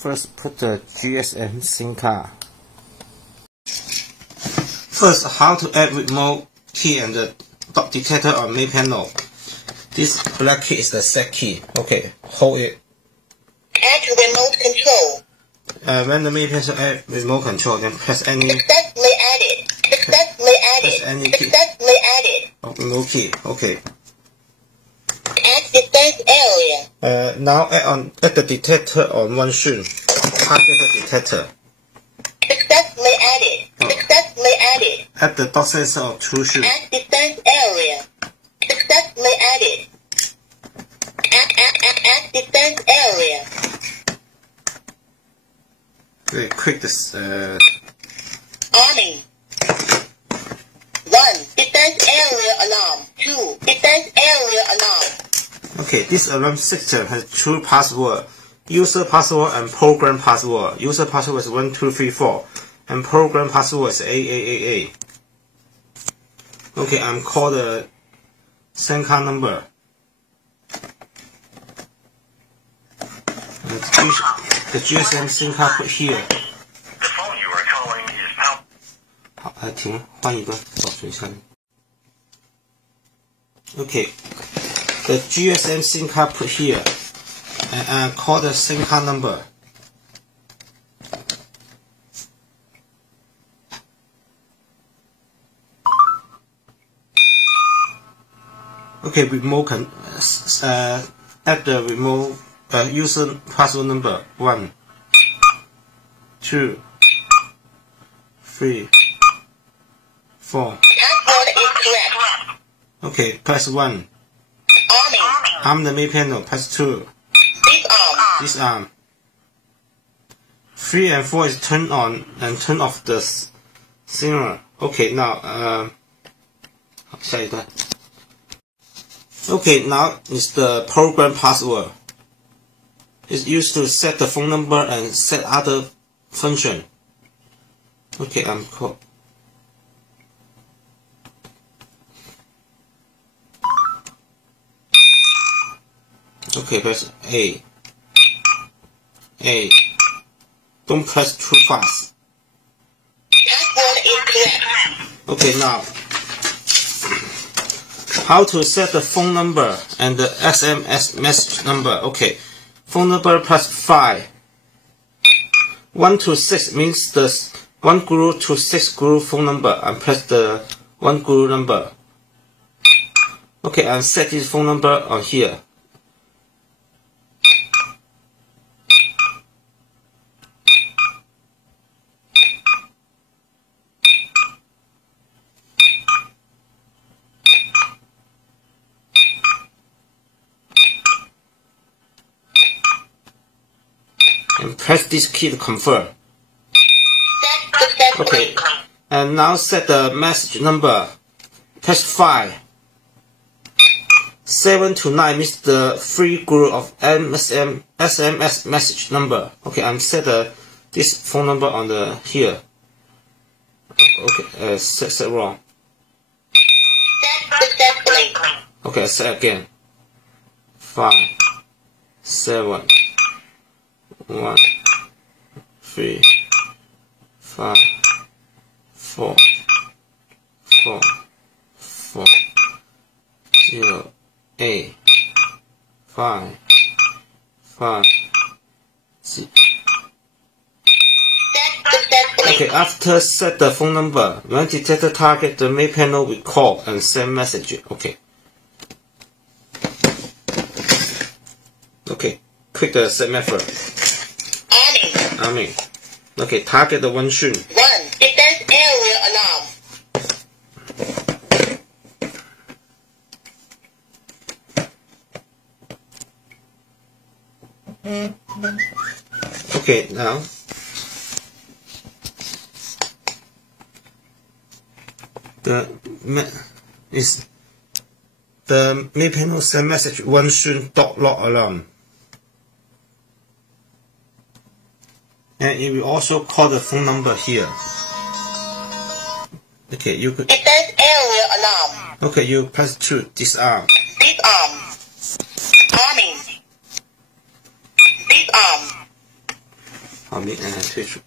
First, put the GSM SIM card. First, how to add remote key and the dot detector on main panel. This black key is the set key. Okay, hold it. Add remote control. When the main panel add remote control, then press any. Successfully added. Successfully added. Press any key. Successfully added. Oh, remote key. Okay. Add defense area. Now add the detector on one string. Target the detector. Successfully added. Successfully added. Add the dot sensor of two strings. Add defense area. Successfully added. Add defense area. Very quick this Arming. 1. Defense area alarm. 2. Defense area alarm. Okay, this alarm system has two passwords. User password and program password. User password is 1234 and program password is 8888. Okay, I'm call the SIM card number. The GSM SIM card put here. The phone you are calling is now. 好，停，换一个，保存一下。Okay, the GSM SIM card put here, and call the SIM card number. Okay, remote add the remote user password number 1, 2, 3, 4. Password is correct. Okay, press 1. Arming. Arm the main panel. Press 2. Disarm. Disarm. 3 and 4 is turn on and turn off the signal. Okay, now 下一段. Okay, now is the program password. It's used to set the phone number and set other function. Okay, I'm cool. Okay, press A. Don't press too fast. Password is correct. Okay, now how to set the phone number and the SMS message number. Okay, phone number press 5. 1 to 6 means the 1 group to 6 group phone number, and press the 1 group number. Okay, and set this phone number on here. And press this key to confirm. Okay, and now set the message number. Press 5. 7 to 9 means the 3 group of SMS message number. Okay, and set this phone number on the here. Okay, set wrong. Okay, set again. 5, 7, 1, 3, 5, 4, 0, 8, 5, 6. Okay, after set the phone number, when detector target the main panel, we call and send message. Okay. Okay, click the set method. Arming. Okay, target the one string. 1. Defense area alarm. Okay, now the main panel send message one string dot lock alarm. And it will also call the phone number here. Okay, you could. Defense area alarm. Okay, you press 2. Disarm. Disarm. Arming. Disarm. 好，明退出。